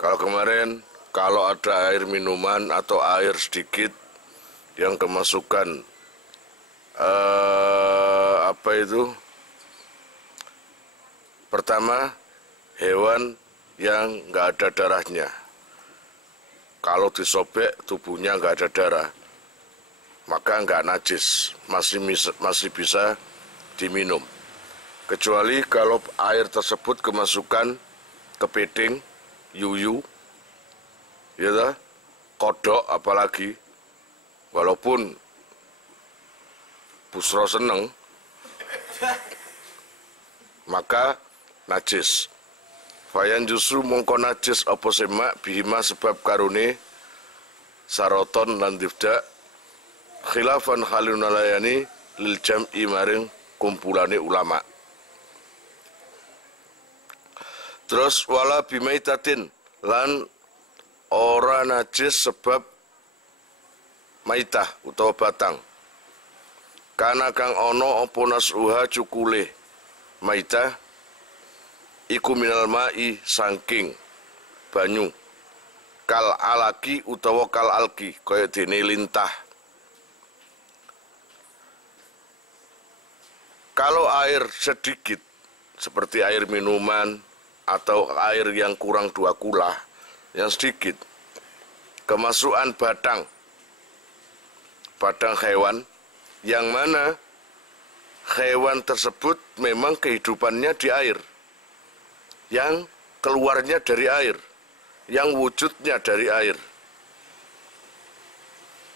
Kalau kemarin, kalau ada air minuman atau air sedikit yang kemasukan apa itu? Pertama, hewan yang nggak ada darahnya. Kalau disobek tubuhnya nggak ada darah, maka nggak najis, masih bisa diminum. Kecuali kalau air tersebut kemasukan kepiting, yuyu, ya, kodok apalagi, walaupun Busro seneng, maka najis. Fayan justru mongko najis apa semak bihima sebab karune saroton lan difda khilafan halunalayani lil jam'i maring kumpulane ulama. Terus wala bimaitatin lan ora najis sebab maitah utawa batang. Kana kang ono apa nasuha cukule maitah iku minal ma'i sangking banyu kal alaki utawa kal alki kaya dene lintah. Kalau air sedikit seperti air minuman atau air yang kurang 2 kula yang sedikit kemasukan badang hewan yang mana hewan tersebut memang kehidupannya di air, yang keluarnya dari air, yang wujudnya dari air,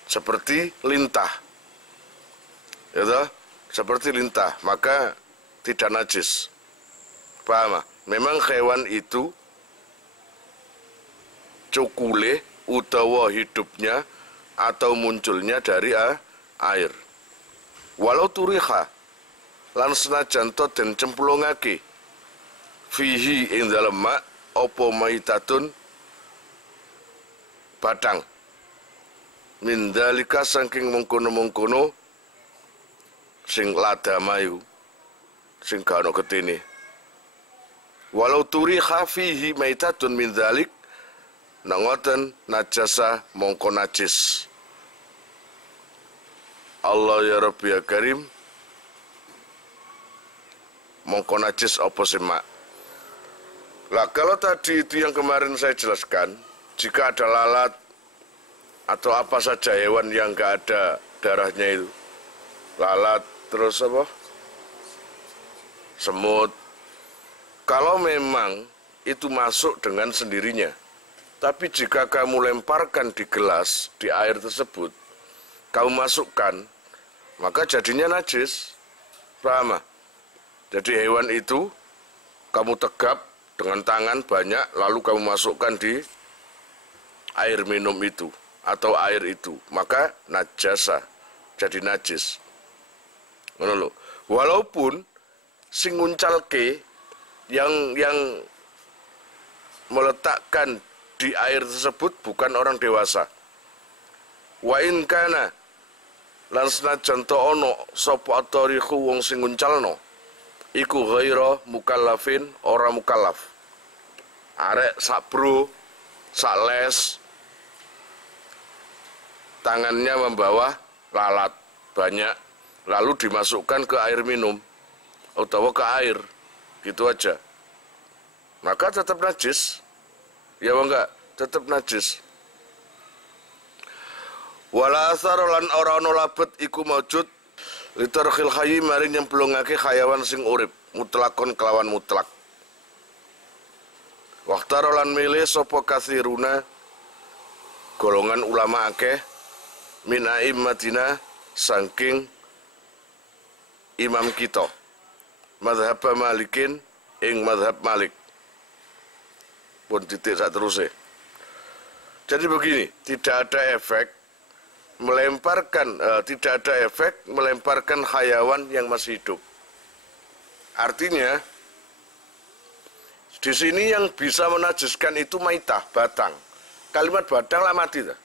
seperti lintah, ya, seperti lintah, maka tidak najis. Paham? Memang hewan itu cukule utawa hidupnya atau munculnya dari air. Walau turiha lan senajan to den cemplungake fihi ing dalem mak apa maitatun badang min dalika saking mengkono-mengkono sing ladamayu sing gak ono getine. Walau turiha fihi maitatun min dalik nangoten najasa mongko najis. Allah ya Rabbi ya Karim, mongko najis apa semak. Lah kalau tadi itu yang kemarin saya jelaskan, jika ada lalat atau apa saja hewan yang nggak ada darahnya itu, lalat terus apa, semut, kalau memang itu masuk dengan sendirinya, tapi jika kamu lemparkan di gelas, di air tersebut, kamu masukkan, maka jadinya najis. Paham? Jadi hewan itu kamu tegap dengan tangan banyak, lalu kamu masukkan di air minum itu atau air itu, maka najasa, jadi najis. Walaupun sing nguncalke yang meletakkan di air tersebut bukan orang dewasa. Wa in kana lan senajan to ono sapa tarihu wong sing nguncalno iku ghaira mukallafin, ora mukallaf. Arek sak bro, sak les, tangannya membawa lalat banyak, lalu dimasukkan ke air minum atau ke air, gitu aja, maka tetap najis. Ya enggak, tetap najis. Wala asar lan ora ono labet iku maujud litarkhil hayy maring nyemplungake hayawan sing urip mutlakon kelawan mutlak. Waqtar lan milih sapa katsiruna golongan ulama akeh min aimmatina saking imam kita mazhab Malikin ing mazhab Malik pun titik sak teruse. Jadi begini, tidak ada efek melemparkan hayawan yang masih hidup. Artinya di sini yang bisa menajiskan itu maitah, batang. Kalimat batang lah mati dah.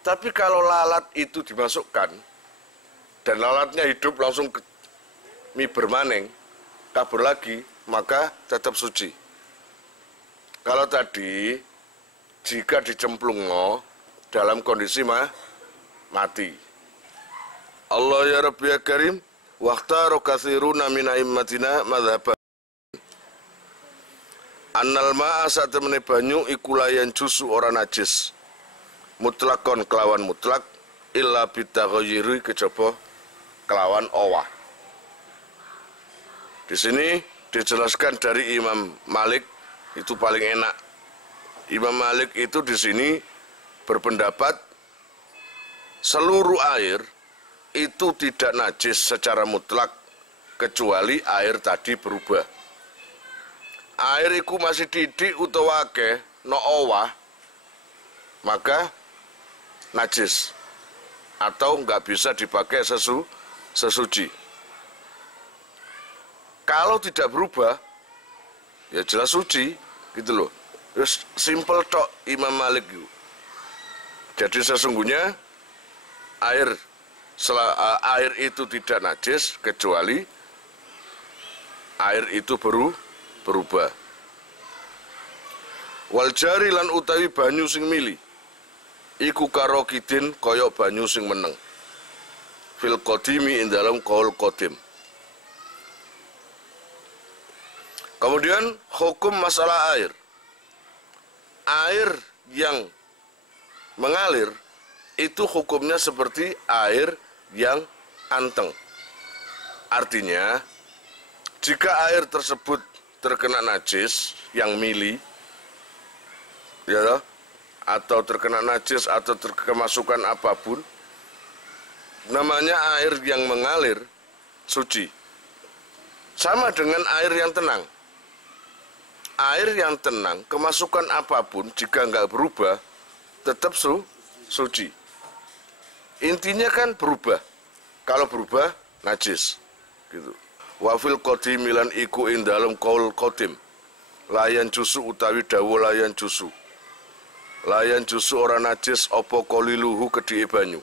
Tapi kalau lalat itu dimasukkan dan lalatnya hidup langsung miber maning, kabur lagi, maka tetap suci. Kalau tadi jika dicemplungno dalam kondisi mati. Allah ya Rabbi ya Karim, waqtaru katsiruna min a'immatina madhhaban annal ma'a satemene banyu iku layan jusu ora najis. Mutlakon kelawan mutlak illa bitaghayyiri kejaba kelawan owah. Di sini dijelaskan dari Imam Malik itu paling enak. Imam Malik itu di sini berpendapat seluruh air itu tidak najis secara mutlak kecuali air tadi berubah. Air iku masih didik utawa akeh no owah maka najis atau nggak bisa dipakai sesuci. Kalau tidak berubah ya jelas suci gitu loh. Terus simple tok Imam Malik itu. Jadi sesungguhnya air itu tidak najis kecuali air itu berubah. Wal jari lan utawi banyu sing mili iku karokidin koyok banyu sing meneng fil qadimi ing dalam qaul qadim. Kemudian hukum masalah air. Air yang mengalir itu hukumnya seperti air yang anteng. Artinya, jika air tersebut terkena najis yang mili, ya, atau terkena najis atau terkemasukan apapun, namanya air yang mengalir suci. Sama dengan air yang tenang. Air yang tenang, kemasukan apapun jika nggak berubah, tetap suci. Intinya kan berubah. Kalau berubah, najis. Gitu. Wafil qadim lan iku ing dalem qaul qadim. Layan jusu utawi dawa layan jusu. Layan jusu ora najis apa qaliluhu kedhike banyu.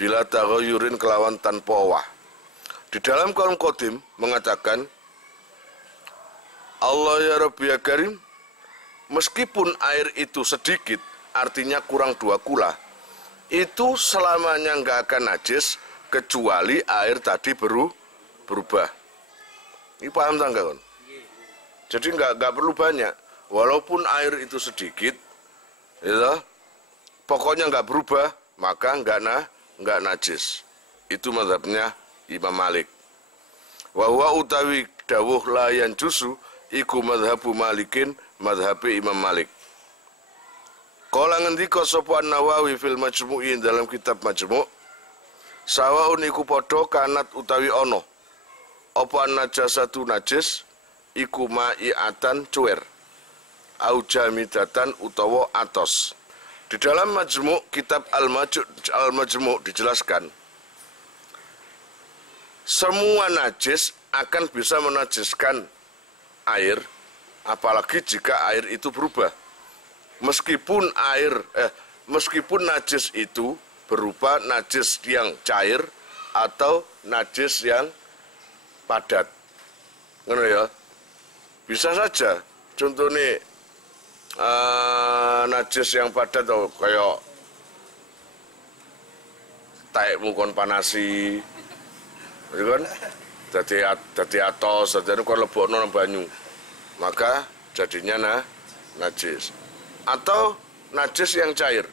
Bila taghayyurin kelawan tanpa owah. Di dalam qaul qadim mengatakan Allah ya Rabbi ya Karim, meskipun air itu sedikit, artinya kurang 2 kula, itu selamanya nggak akan najis kecuali air tadi berubah. Ini paham tak kawan? Jadi nggak perlu banyak, walaupun air itu sedikit, ya, pokoknya nggak berubah, maka nggak najis. Itu mazhabnya Imam Malik. Wahwa utawi dawuh layan jusu iku madhabu Malikin, madhabi Imam Malik. Kala ngendika sapa Nawawi fil Majmu'i dalam kitab Majmu', sawaun iku padha kanat utawi ana apa najasatu najis iku ma'iatan cuwer au jamidatan utawa atos. Di dalam Majmu' kitab Al-Majmu' dijelaskan semua najis akan bisa menajiskan air, apalagi jika air itu berubah. Meskipun najis itu berupa najis yang cair atau najis yang padat. Ngono ya. Bisa saja. Contohnya najis yang padat atau kayak taekmu kon panasi. Ya kan? Dadi atos, dadi kon lebokno nang banyu. Maka jadinya najis. Atau najis yang cair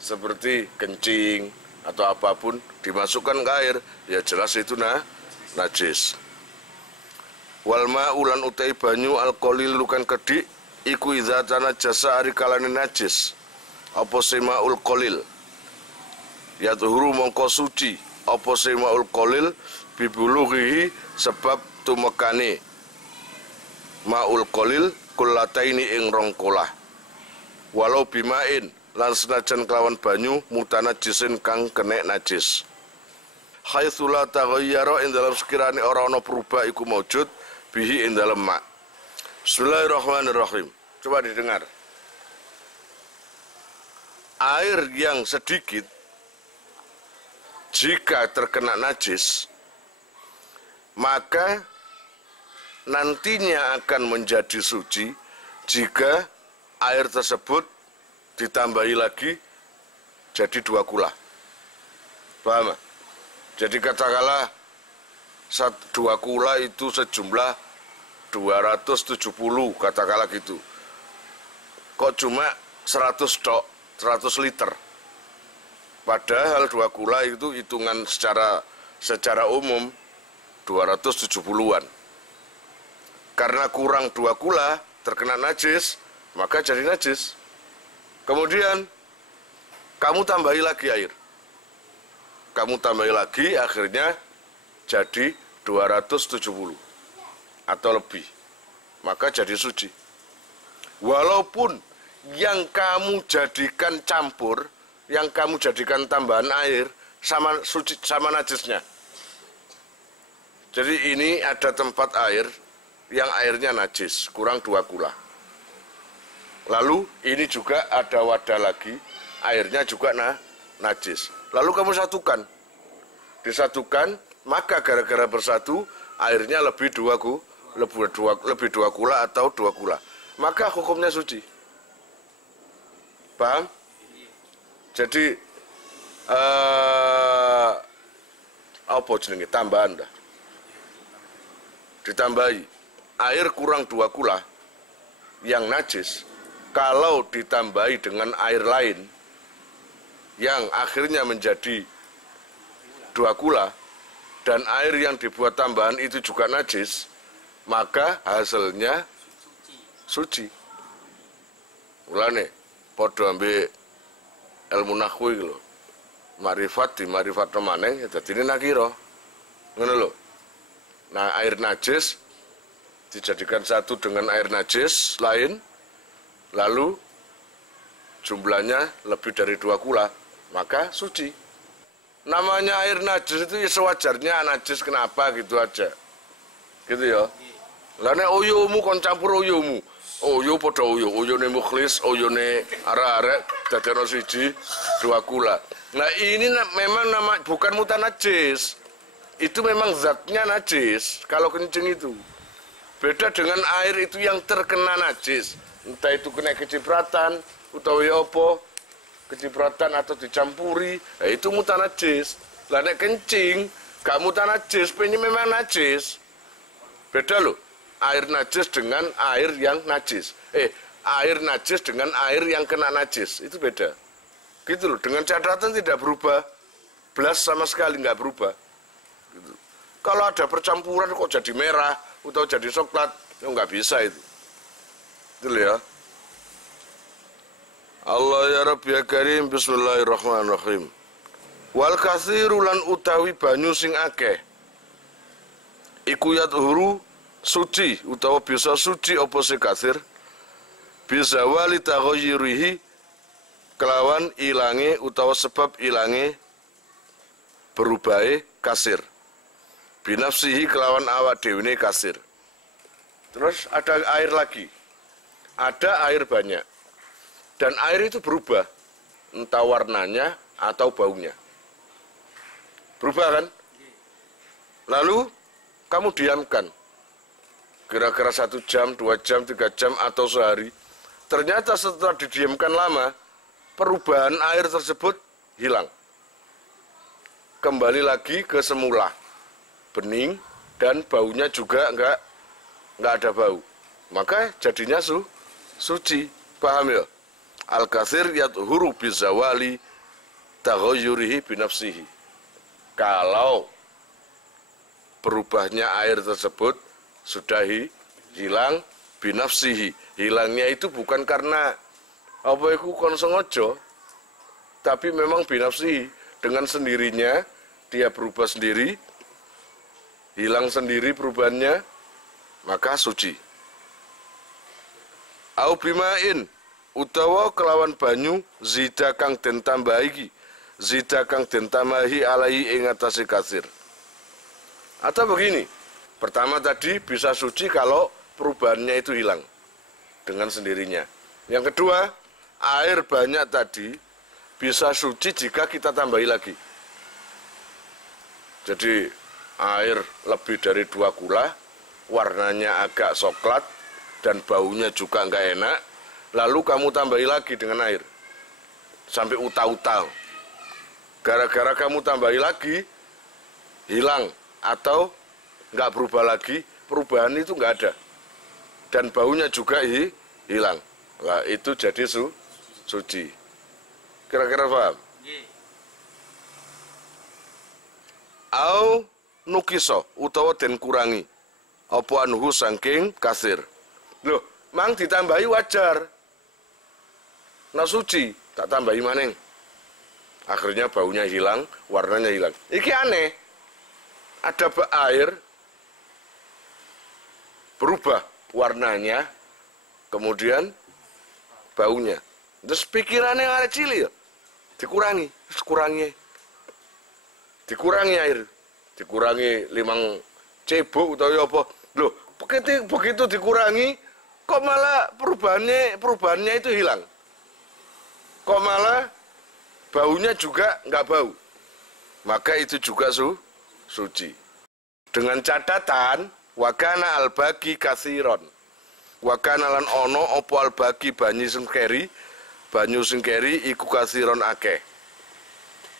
seperti kencing atau apapun dimasukkan ke air, ya jelas itu najis. Wal ma'ulan utai banyu alkolil lukan kedik iku idza tanajasa ari kalane najis. Apa semaul qalil? Ya tuhuru mongko suci. Apa semaul qalil bibulughihi sebab tumekane ma'ul qalil kullataini ing rong kolah. Walau bimain lan senajan kelawan banyu mutanajisin kang kenek najis. Haitsu la taghayyara ing dalam sekirane ora ana perubah iku maujud bihi ing dalam ma'. Bismillahirrahmanirrahim. Coba didengar. Air yang sedikit jika terkena najis maka nantinya akan menjadi suci jika air tersebut ditambahi lagi jadi 2 kula. Paham? Jadi katakanlah 2 kula itu sejumlah 270, katakanlah gitu. Kok cuma 100 tok, 100 liter. Padahal 2 kula itu hitungan secara umum 270-an. Karena kurang 2 kula terkena najis, maka jadi najis. Kemudian kamu tambahi lagi air. Kamu tambahi lagi, akhirnya jadi 270 atau lebih. Maka jadi suci. Walaupun yang kamu jadikan campur, yang kamu jadikan tambahan air sama suci, sama najisnya. Jadi ini ada tempat air yang airnya najis, kurang 2 kula. Lalu ini juga ada wadah lagi, airnya juga najis. Lalu kamu satukan. Disatukan, maka gara-gara bersatu, airnya lebih 2 kula atau 2 kula. Maka hukumnya suci. Paham? Jadi apa jenenge tambahan dah. Ditambahi air kurang 2 kula yang najis, kalau ditambahi dengan air lain yang akhirnya menjadi 2 kula dan air yang dibuat tambahan itu juga najis, maka hasilnya suci. Mulane padha ambek ilmu nahwu iki lho. Marifat di marifat maneh dadine nakira. Ngono lho. Nah, air najis dijadikan satu dengan air najis lain, lalu jumlahnya lebih dari 2 kula, maka suci. Namanya air najis itu ya sewajarnya najis, kenapa gitu aja. Gitu ya. Lah nek oyomu kon campur oyomu. Oyo padha oyo, oyone mukhlis, oyone arek-arek dadekno siji 2 kula. Nah, ini memang bukan mutan najis. Itu memang zatnya najis kalau kencing itu. Beda dengan air itu yang terkena najis. Entah itu kena kecipratan, utawi apa, kecipratan atau dicampuri, nah itu mutan najis. Lah nek kencing, gak mutan najis, ini memang najis. Beda loh, air najis dengan air yang najis. Air najis dengan air yang kena najis, itu beda. Gitu loh, dengan catatan tidak berubah. Blas sama sekali nggak berubah. Gitu. Kalau ada percampuran kok jadi merah atau jadi coklat, ya nggak bisa itu. Itu ya. Allah ya Rabbi ya Karim, bismillahirrahmanirrahim. Wal kathiru lan utawi banyu sing akeh iku yatuhuru suci utawa bisa suci apa sing kathir bisa wali taghayyurihi kelawan ilange utawa sebab ilange berubahe kasir binafsihi kelawan awak dhewe kasir. Terus ada air lagi, ada air banyak dan air itu berubah entah warnanya atau baunya, berubah kan. Lalu kamu diamkan kira-kira 1 jam, 2 jam, 3 jam atau sehari. Ternyata setelah didiamkan lama, perubahan air tersebut hilang, kembali lagi ke semula, bening dan baunya juga enggak ada bau, maka jadinya suci. Paham ya? Al-kathir yathuru bizawali taghayyurihi binafsihi. Kalau berubahnya air tersebut sudah hilang binafsihi, hilangnya itu bukan karena apa iku kon sengaja, tapi memang binafsihi, dengan sendirinya dia berubah sendiri, hilang sendiri perubahannya, maka suci. Au bimain utawa kelawan banyu zida kang den tambahi, zida kang den tambahi alai ing atase kasir. Atau begini, pertama tadi bisa suci kalau perubahannya itu hilang dengan sendirinya. Yang kedua, air banyak tadi bisa suci jika kita tambahi lagi. Jadi air lebih dari 2 kula, warnanya agak coklat dan baunya juga enggak enak, lalu kamu tambahi lagi dengan air sampai uta-uta. Gara-gara kamu tambahi lagi, hilang atau nggak berubah lagi, perubahan itu nggak ada. Dan baunya juga hilang. Lah itu jadi suci. Kira-kira paham? Au nukiso utawa den kurangi. Apa anhu saking kasir. Loh, mang ditambahi wajar. Nah suci, tak tambahi maneng. Akhirnya baunya hilang, warnanya hilang. Iki aneh. Ada air berubah warnanya, kemudian baunya. Terus pikirannya ada cili ya, dikurangi, dikurangi air, dikurangi 5 cebok atau apa. Loh, begitu dikurangi, kok malah perubahannya itu hilang. Kok malah baunya juga nggak bau. Maka itu juga suci. Dengan catatan wakana albagi kasiron. Wakana lan ono opo albagi banyu singkeri iku kasiron akeh.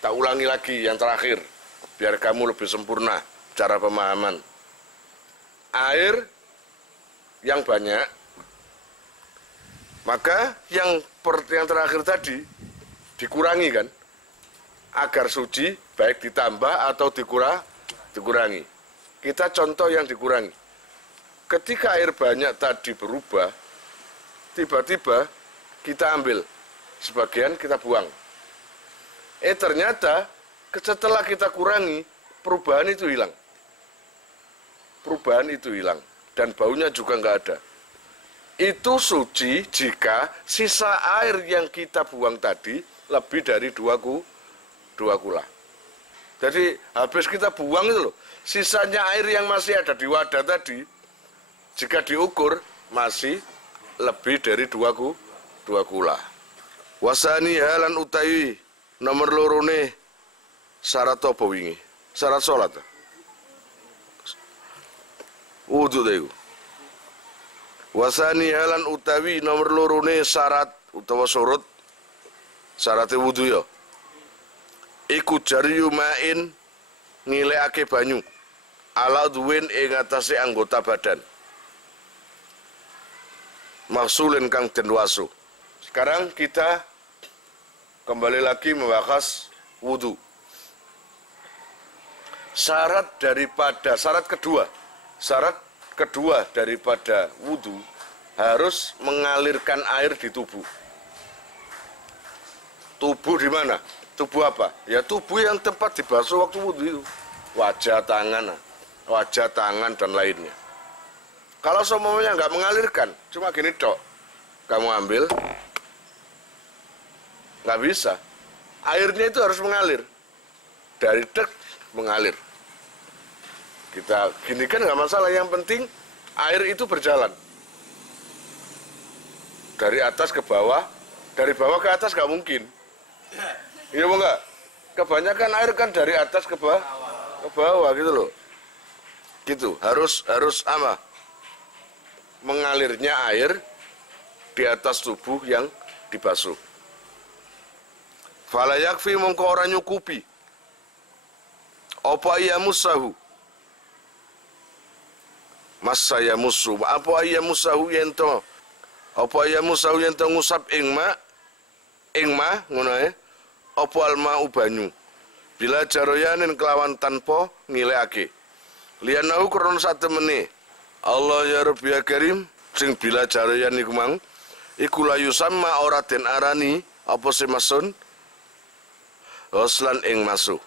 Tak ulangi lagi yang terakhir biar kamu lebih sempurna cara pemahaman. Air yang banyak, maka yang terakhir tadi dikurangi kan, agar suci baik ditambah atau dikurangi. Kita contoh yang dikurangi. Ketika air banyak tadi berubah, tiba-tiba kita ambil sebagian, kita buang. Ternyata setelah kita kurangi, perubahan itu hilang. Perubahan itu hilang dan baunya juga nggak ada. Itu suci jika sisa air yang kita buang tadi lebih dari 2 kula. Jadi habis kita buang itu loh, sisanya air yang masih ada di wadah tadi, jika diukur masih lebih dari 2 kula. Wasani halan utawi nomor lorone syarat apa wingi? Syarat sholat. Wudu deh. Wasani halan utawi nomor lorone syarat utawa surut syaratnya wudu ya. Iku jariyu main ngilekake banyu ala duwin ing atase anggota badan. Maksulin kang den wasu. Sekarang kita kembali lagi membahas wudu. Syarat kedua daripada wudu harus mengalirkan air di tubuh. Tubuh di mana? Tubuh apa? Ya tubuh yang tempat dibasuh waktu wudu itu. Wajah, tangan dan lainnya. Kalau semuanya nggak mengalirkan, cuma gini tok, kamu ambil, nggak bisa. Airnya itu harus mengalir. Dari dek mengalir. Kita gini kan nggak masalah, yang penting air itu berjalan. Dari atas ke bawah, dari bawah ke atas nggak mungkin. Iya mau nggak? Kebanyakan air kan dari atas ke bawah gitu loh. Gitu, harus apa? Mengalirnya air di atas tubuh yang dibasuh. Fala yakfi mongko ora nyukupi. Apa iya musahu? Mas saya musuh. Apa iya musahu yento? Apa iya musahu yento ngusap ing ma ngono ae. Apa alma banyu. Bila jaroyanin kelawan tanpa ngilekake. Liyanahu krana satemene Allah ya Rabbi ya Karim sing bila jaroyan iku mang iku layu sama ora den arani apa semasun hoslan ing masuk.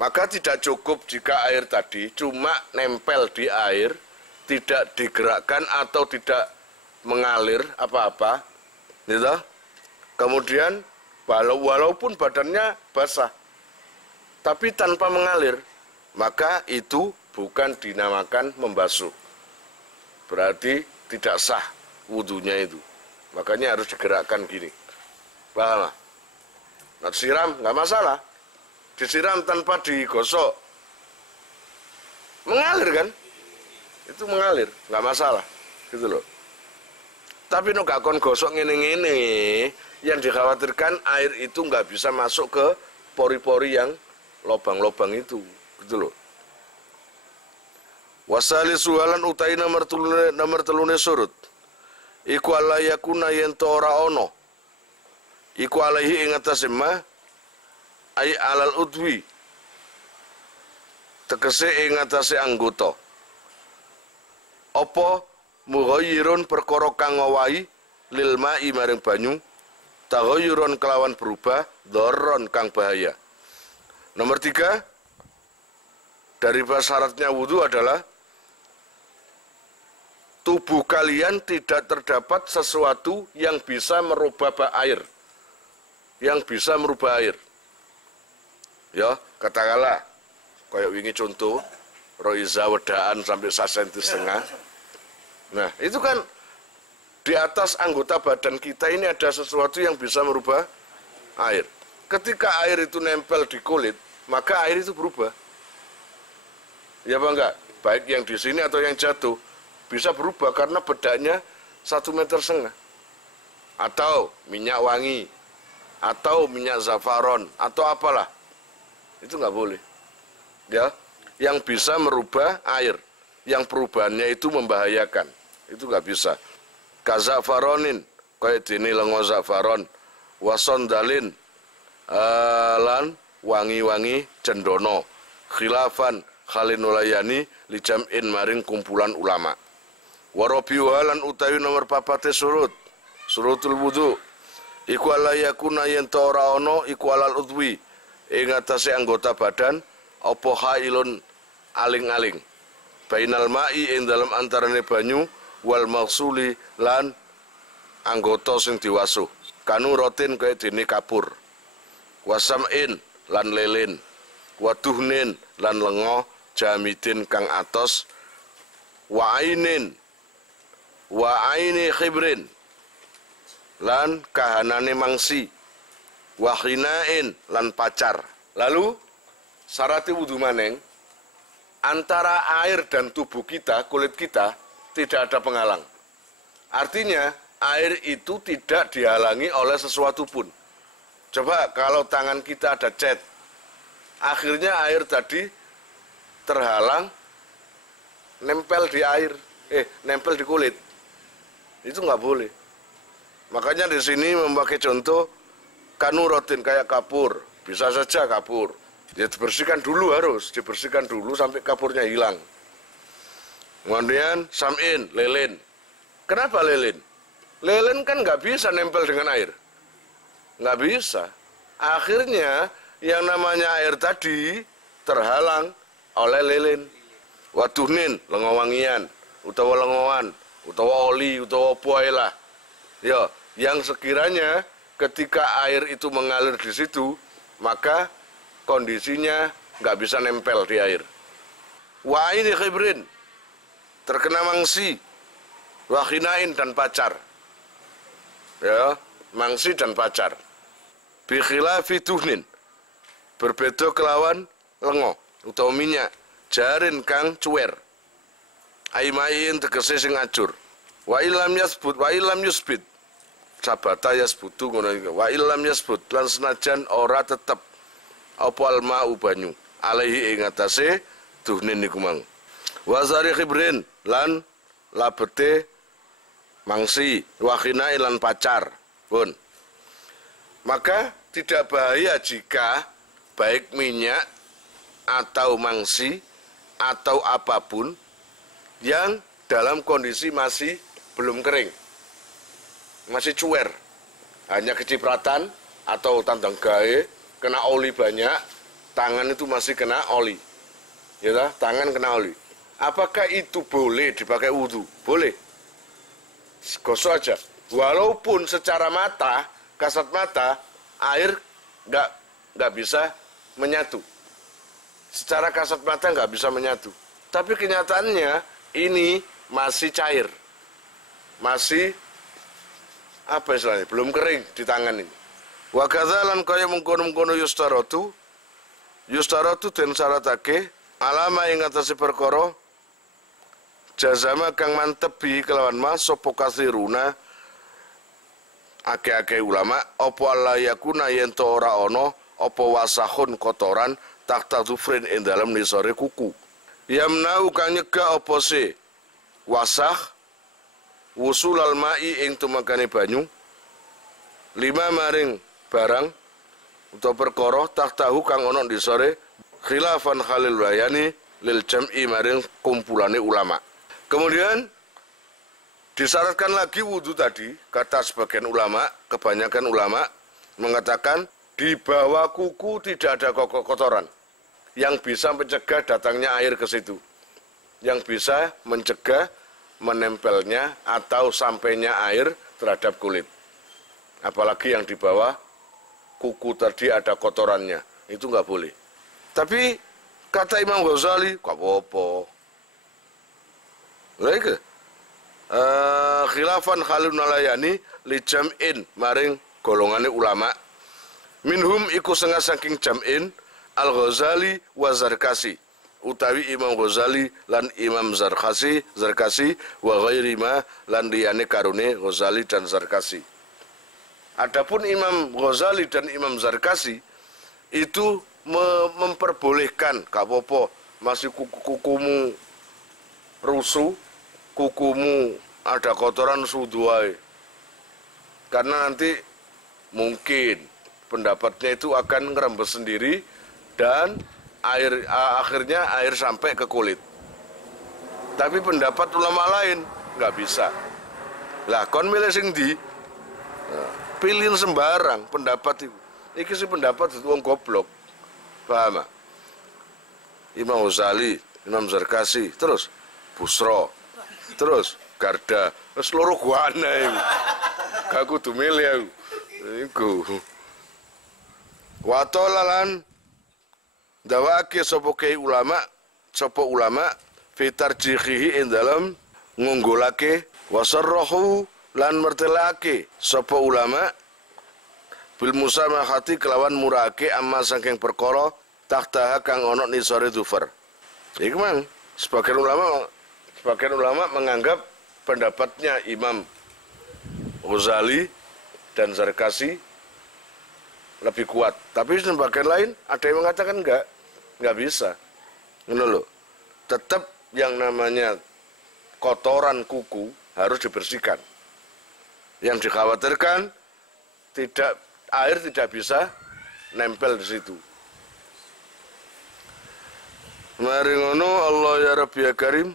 Maka tidak cukup jika air tadi cuma nempel di air, tidak digerakkan atau tidak mengalir apa-apa, gitu. Kemudian walaupun badannya basah, tapi tanpa mengalir, maka itu bukan dinamakan membasuh. Berarti tidak sah wudunya itu. Makanya harus digerakkan gini. Paham? Nah, disiram nggak masalah. Disiram tanpa digosok, mengalir kan? Itu mengalir, nggak masalah, gitu loh. Tapi no gak kon gosok ngene-ngene, yang dikhawatirkan air itu nggak bisa masuk ke pori-pori yang lobang-lobang itu, gitu loh. Wasali sualan utai nomor telune surut. Iku alayakuna yen to ora ono. Iku alaihi ing atase ma ai alal udwi. Tegese ing atase anggota. Apa mughayyirun perkara kang ngowahi lil ma'i maring banyu, taghayyurun kelawan berubah, dharron kang bahaya. Nomor 3, dari syaratnya wudu adalah tubuh kalian tidak terdapat sesuatu yang bisa merubah air. Yang bisa merubah air. Ya, katakanlah, kayak wingi contoh, roiza wedaan sampai 1,5 cm. Nah, itu kan di atas anggota badan kita ini ada sesuatu yang bisa merubah air. Ketika air itu nempel di kulit, maka air itu berubah. Ya apa enggak? Baik yang di sini atau yang jatuh. Bisa berubah karena bedanya 1,5 meter. Atau minyak wangi, atau minyak zafaron, atau apalah. Itu nggak boleh. Ya, yang bisa merubah air, yang perubahannya itu membahayakan, itu nggak bisa. Kazafaronin, kayak dini lengo zafaron, wasondalin, lan wangi-wangi cendono, khilafan khalinulayani lijam'in maring kumpulan ulama. Warobiuhalan utawi nomor 4 surutul wudu iku alayakuna yen ora ono iku alal udwi ing atase anggota badan apa hailun aling-aling bainal ma'i ing dalam antarane banyu wal maghsuli lan anggota sing diwasuh kanu rotin kaya dene kapur wasam'in lan lelin waduhnin lan lengo jamidin kang atos wa aini khibrin lan kahanane mangsi wahinain lan pacar. Lalu syarat wudu maneng antara air dan tubuh kita, kulit kita tidak ada penghalang. Artinya air itu tidak dihalangi oleh sesuatu pun. Coba kalau tangan kita ada cat, akhirnya air tadi terhalang nempel di air, nempel di kulit. Itu nggak boleh. Makanya di sini memakai contoh kanurotin kayak kapur, bisa saja kapur. Ya dibersihkan dulu, harus dibersihkan dulu sampai kapurnya hilang. Kemudian sam'in, lilin. Kenapa lilin? Lilin kan nggak bisa nempel dengan air, nggak bisa. Akhirnya yang namanya air tadi terhalang oleh lilin. Waduhnin, lengowangian, utawa lengowan, utawa oli, utawa poela. Ya, yang sekiranya ketika air itu mengalir di situ, maka kondisinya nggak bisa nempel di air. Wa ini khibrin, terkena mangsi, wahinain dan pacar. Ya, mangsi dan pacar. Bikhilafi tuhnin, berbeda kelawan lengo, utawa minyak, jarin kang cuwer. Aimain tegese sing acur. Wa illam yusbit sabata yasbutu ngono iki. Wa illam yasbut lan senajan ora tetep apa alma banyu alaihi ing atase duhnin niku mang. Wa zari khibrin lan labete mangsi wakhina lan pacar pun. Maka tidak bahaya jika baik minyak atau mangsi atau apapun yang dalam kondisi masih belum kering, masih cuer, hanya kecipratan atau tandang gawe, kena oli banyak, tangan itu masih kena oli, ya, tangan kena oli. Apakah itu boleh dipakai wudhu? Boleh, gosok aja. Walaupun secara mata, kasat mata, air nggak bisa menyatu. Secara kasat mata nggak bisa menyatu. Tapi kenyataannya ini masih cair. Masih apa istilahnya, belum kering di tangan ini. Wa kadzalan kaya mengkono-mengkono yustaratu den syaratake alama ing atase perkara jazama kang mantep bi kelawan mas sapa kasiruna ake-ake ulama apa la yakuna yen to ora ana apa wasahun kotoran tahta dhufrin ing dalem nisore kuku. Yamnau kang nyegah apa se wasah wusulal mai ing tumakane banyu lima maring barang utawa perkara tahtahu kang ana nisore khilafan khalil wayani lil jam'i maring kumpulane ulama. Kemudian disyaratkan lagi wudhu tadi, kata sebagian ulama, kebanyakan ulama mengatakan di bawah kuku tidak ada kotoran yang bisa mencegah datangnya air ke situ, yang bisa mencegah menempelnya atau sampainya air terhadap kulit. Apalagi yang di bawah kuku tadi ada kotorannya, itu nggak boleh. Tapi kata Imam Ghazali, kok apa-apa. Lagi khilafan khalun alayani li jam'in maring golongane ulama minhum iku setengah saking jam'in Al-Ghazali wa Zarkasi utawi Imam Ghazali lan Imam Zarkasi wa ghairi ma lan liyane karune Ghazali dan Zarkasi. Adapun Imam Ghazali dan Imam Zarkasi itu memperbolehkan gak apa-apa masih kukumu rusuh, kukumu ada kotoran suduai, karena nanti mungkin pendapatnya itu akan ngerembes sendiri dan akhirnya air sampai ke kulit. Tapi pendapat ulama lain nggak bisa. Lah kon milih sing di pilihin sembarang pendapat itu. Iki sih pendapat itu wong goblok. Paham? Imam Ghazali, Imam Zarkasi, terus Busro, terus Garda, seluruh guana itu. Gak kudu milih aku. Iku. Watolalan dawake sapa ulama fitar jihihi ing dalam ngunggulake wasarrahu lan mertelake sapa ulama bil musamahati kelawan murake amma saking perkara tahta kang ana nisore dhufar. Iku mang sebagian ulama menganggap pendapatnya Imam Ghazali dan Zarkasi lebih kuat. Tapi sebagian lain ada yang mengatakan enggak bisa. Ngono lho. Tetap yang namanya kotoran kuku harus dibersihkan. Yang dikhawatirkan air tidak bisa nempel di situ. Mari ngono Allah ya Rabbi ya Karim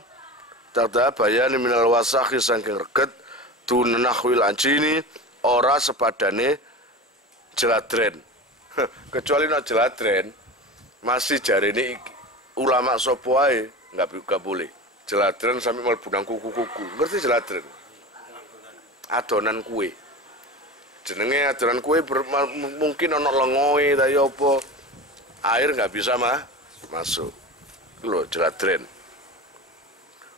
tada bayani minal wasakhi saking reget dunahwil anjini ora sepadane jeladren. Kecuali nak jeladren masih jari ini ulama sopo ae nggak boleh. Jeladren sampai mlebu nang kuku-kuku. Ngerti jeladren? Adonan kue. Jenenge adonan kue mungkin ana lengoe ta ya apa. Air nggak bisa masuk. Lho jeladren.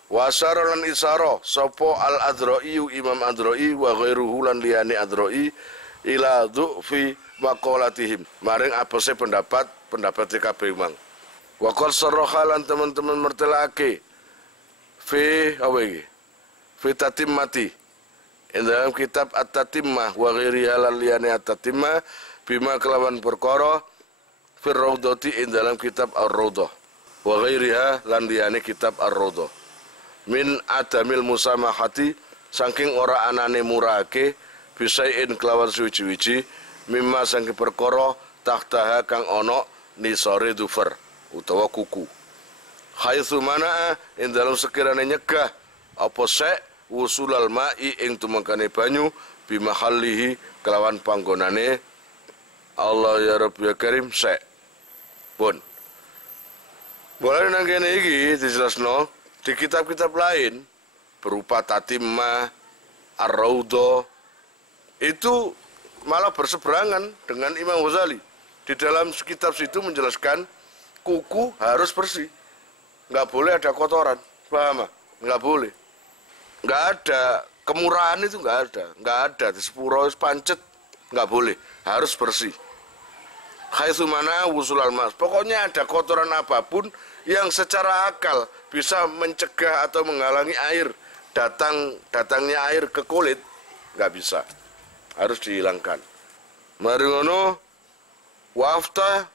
Wasara lan isara sapa al-Adrai Imam Adrai wa ghairuhu lan liyane Adrai ila dhu'fi maqalatihim maring apese pendapat kabeh mang. Wa qad sarraha lan teman-teman mertelake fi apa iki? Fi tatimmati. Ing dalam kitab At-Tatimmah wa ghairiha lan liyane At-Tatimmah bima kelawan perkara fi Raudhati ing dalam kitab Ar-Raudhah wa ghairiha lan liyane kitab Ar-Raudhah. Min adamil musamahati saking ora anane murake bisain kelawan suwi-wiji mimma saking perkara tahtaha kang ana nisore dhufar utawa kuku. Haitsu mana ing dalam sekirane nyegah apa sek wusulal ma'i ing tumangkane banyu bimahallihi kelawan panggonane Allah ya Rabbi ya Karim sek. Pun. Boleh nang kene iki dijelasno di kitab-kitab lain berupa Tatimmah, Ar-Raudhah itu malah berseberangan dengan Imam Ghazali. Di dalam kitab situ menjelaskan kuku harus bersih, nggak boleh ada kotoran, paham? Nggak boleh, nggak ada kemurahan itu nggak ada di sepuro pancet nggak boleh, harus bersih. Haitsu mana wusulal mas, pokoknya ada kotoran apapun yang secara akal bisa mencegah atau menghalangi air datangnya air ke kulit nggak bisa. harus dihilangkan. Mari ngono wafta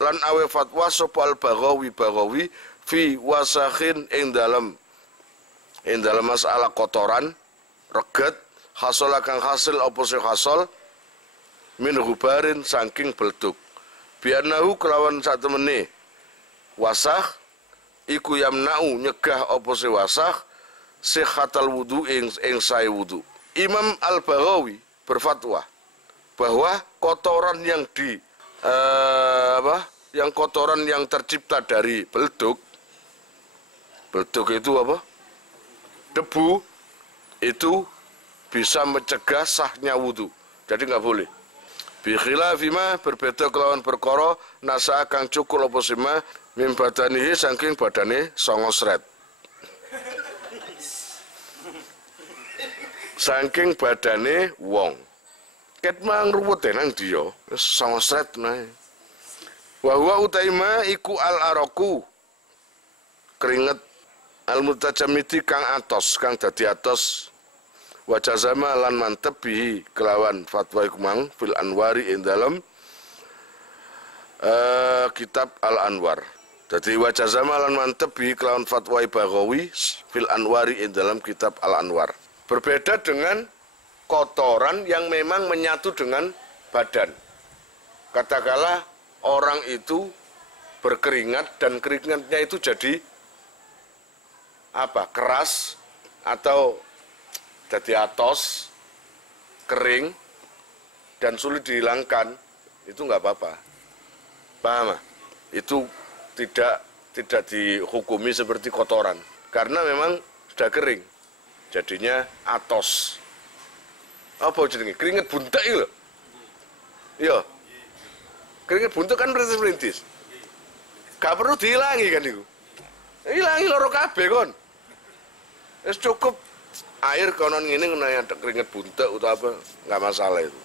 lan awe fatwa sapa al-Baghawi fi wasakhin ing dalam masalah kotoran reget hasol kang hasil apa sing hasol min hubarin saking belduk bianahu kelawan sak temene wasakh iku yamna'u nyegah apa sing wasakh sihhatal wudu ing sae wudu. Imam Al-Baghawi berfatwa bahwa kotoran yang kotoran yang tercipta dari belduk itu apa? Debu itu bisa mencegah sahnya wudu. Jadi nggak boleh. Bi khilafima berbeda kelawan perkara nasa kang cukul apa sima mim badanihi saking badane songosret. Saking badane wong. Ket mang ruwet nang dia songosret nae. Wa huwa utaima iku al-araku keringet al-mutajamidi kang atos kang dadi atos wa jazama lan mantep bihi kelawan fatwa iku mang fil anwari ing dalem kitab al-anwar. Dadi wa jazama lan mantep bihi kelawan fatwa Baghawi fil anwari ing dalem kitab al-anwar. Berbeda dengan kotoran yang memang menyatu dengan badan. Katakanlah orang itu berkeringat dan keringatnya itu jadi apa? Keras atau jadi atos, kering dan sulit dihilangkan, itu nggak apa-apa. Paham? Itu tidak dihukumi seperti kotoran karena memang sudah kering. Jadinya atos. Apa jenenge? Keringat buntek iki lho. Iya. Keringat buntek kan perintis-perintis. Gak perlu dihilangi kan itu. Hilangi loro kabeh kon. Wis cukup air konon ngene kena keringat buntek atau apa, nggak masalah itu.